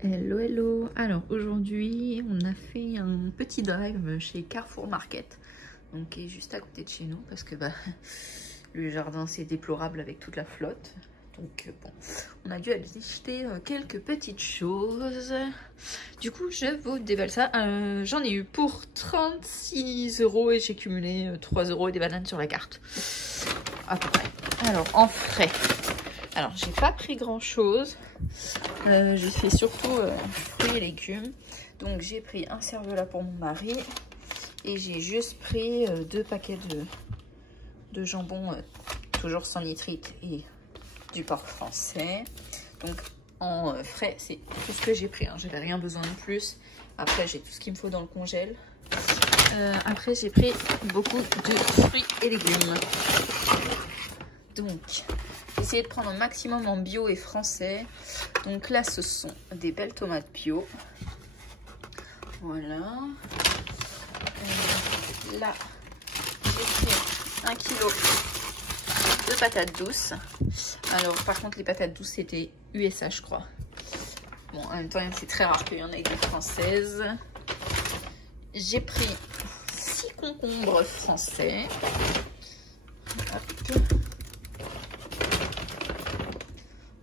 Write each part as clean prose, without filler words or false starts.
Hello hello. Alors aujourd'hui on a fait un petit drive chez Carrefour Market, donc qui est juste à côté de chez nous parce que le jardin c'est déplorable avec toute la flotte. Donc bon, on a dû acheter quelques petites choses. Du coup je vous déballe ça. J'en ai eu pour 36 € et j'ai cumulé 3 € et des bananes sur la carte. À peu près. Alors en frais. Alors j'ai pas pris grand chose. J'ai fait surtout fruits et légumes. Donc j'ai pris un cervelas pour mon mari. Et j'ai juste pris 2 paquets de jambon, toujours sans nitrite, et du porc français. Donc en frais, c'est tout ce que j'ai pris. Hein. J'avais rien besoin de plus. Après, j'ai tout ce qu'il me faut dans le congèle. Après, j'ai pris beaucoup de fruits et légumes. Donc, essayez de prendre un maximum en bio et français. Donc là, ce sont des belles tomates bio. Voilà. Là, j'ai pris 1 kg de patates douces. Alors, par contre, les patates douces, c'était USA, je crois. Bon, en même temps, c'est très rare qu'il y en ait des françaises. J'ai pris 6 concombres français. Hop.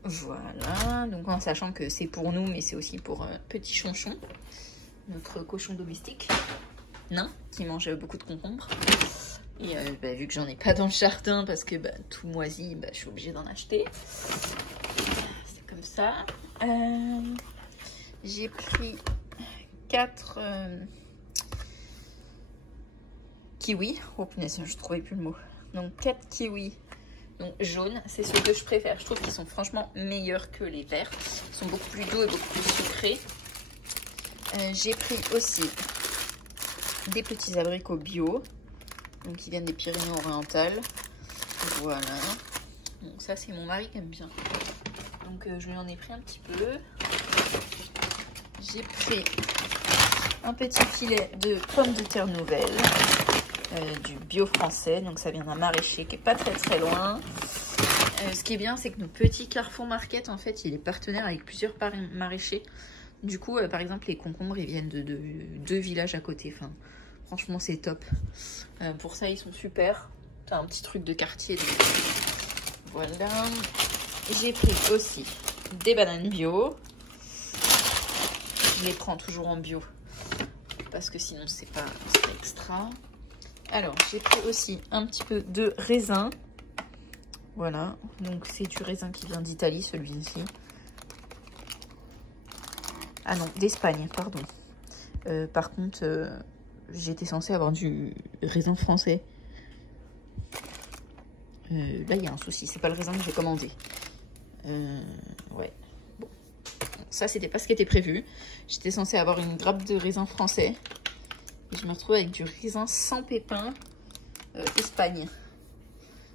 Voilà, donc en sachant que c'est pour nous, mais c'est aussi pour Petit Chonchon, notre cochon domestique, nain, qui mange beaucoup de concombres. Et vu que j'en ai pas dans le jardin, parce que tout moisi, je suis obligée d'en acheter. C'est comme ça. J'ai pris 4 kiwis. Oh punaise, je trouvais plus le mot. Donc 4 kiwis. Donc jaunes, c'est ceux que je préfère. Je trouve qu'ils sont franchement meilleurs que les verts. Ils sont beaucoup plus doux et beaucoup plus sucrés. J'ai pris aussi des petits abricots bio. Donc qui viennent des Pyrénées-Orientales. Voilà. Donc ça c'est mon mari qui aime bien. Donc je lui en ai pris un petit peu. J'ai pris un petit filet de pommes de terre nouvelles. Du bio français, donc ça vient d'un maraîcher qui est pas très loin. Ce qui est bien, c'est que nos petits Carrefour Market, en fait, il est partenaire avec plusieurs maraîchers. Du coup, par exemple, les concombres, ils viennent de 2 villages à côté. Enfin, franchement, c'est top. Pour ça, ils sont super. T'as un petit truc de quartier. Donc... Voilà. J'ai pris aussi des bananes bio. Je les prends toujours en bio parce que sinon, c'est pas extra. Alors, j'ai pris aussi un petit peu de raisin. Voilà, donc c'est du raisin qui vient d'Italie, celui-ci. Ah non, d'Espagne, pardon. Par contre, j'étais censée avoir du raisin français. Là, il y a un souci, c'est pas le raisin que j'ai commandé. Ouais, bon. Ça, c'était pas ce qui était prévu. J'étais censée avoir une grappe de raisin français. Et je me retrouve avec du raisin sans pépins Espagne.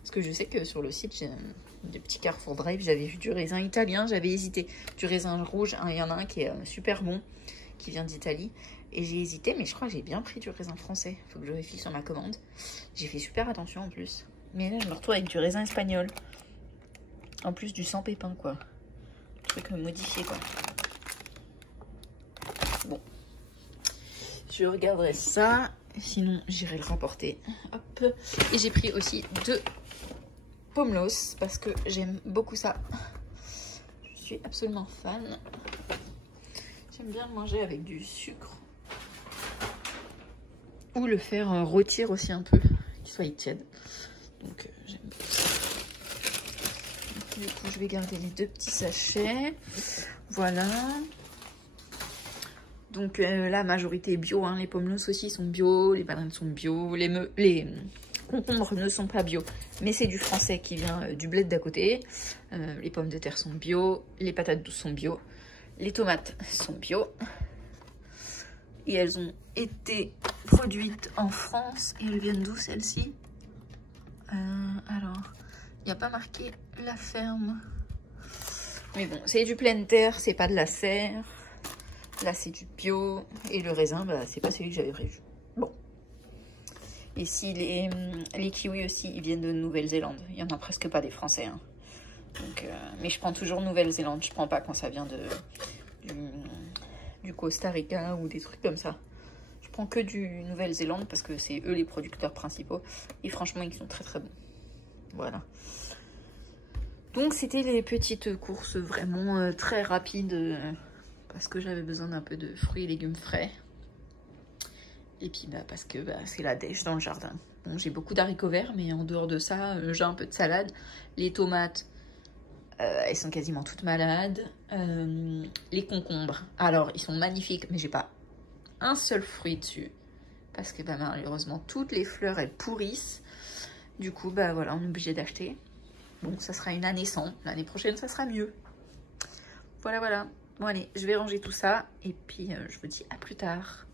Parce que je sais que sur le site de Petit Carrefour Drive, j'avais vu du raisin italien. J'avais hésité. Du raisin rouge, il y en a un qui est super bon, qui vient d'Italie. Et j'ai hésité, mais je crois que j'ai bien pris du raisin français. Il faut que je vérifie sur ma commande. J'ai fait super attention en plus. Mais là, je me retrouve avec du raisin espagnol. En plus du sans pépins, quoi. Truc modifié, quoi. Bon. Je regarderai ça, sinon j'irai le rapporter. Hop. Et j'ai pris aussi 2 pommelos parce que j'aime beaucoup ça. Je suis absolument fan. J'aime bien le manger avec du sucre. Ou le faire rôtir aussi un peu, qu'il soit tiède. Donc j'aime beaucoup ça. Du coup je vais garder les 2 petits sachets. Voilà. Donc la majorité est bio, hein. Les pommelos aussi sont bio, les bananes sont bio, les concombres ne sont pas bio, mais c'est du français qui vient du bled d'à côté. Les pommes de terre sont bio, les patates douces sont bio, les tomates sont bio. Et elles ont été produites en France. Et elles viennent d'où celles-ci? Alors, il n'y a pas marqué la ferme. Mais bon, c'est du pleine terre, c'est pas de la serre. Là, c'est du bio. Et le raisin, c'est pas celui que j'avais prévu. Bon. Ici, les kiwis aussi, ils viennent de Nouvelle-Zélande. Il n'y en a presque pas des Français. Hein. Donc, mais je prends toujours Nouvelle-Zélande. Je prends pas quand ça vient du Costa Rica ou des trucs comme ça. Je prends que du Nouvelle-Zélande parce que c'est eux les producteurs principaux. Et franchement, ils sont très très bons. Voilà. Donc c'était les petites courses vraiment très rapides parce que j'avais besoin d'un peu de fruits et légumes frais. Et puis bah, parce que bah, c'est la dèche dans le jardin. Bon, j'ai beaucoup d'haricots verts, mais en dehors de ça, j'ai un peu de salade. Les tomates, elles sont quasiment toutes malades. Les concombres, alors ils sont magnifiques, mais j'ai pas un seul fruit dessus. Parce que bah, malheureusement, toutes les fleurs, elles pourrissent. Du coup, bah voilà, on est obligé d'acheter. Bon, ça sera une année sans. L'année prochaine, ça sera mieux. Voilà, voilà. Bon, allez, je vais ranger tout ça. Et puis, je vous dis à plus tard.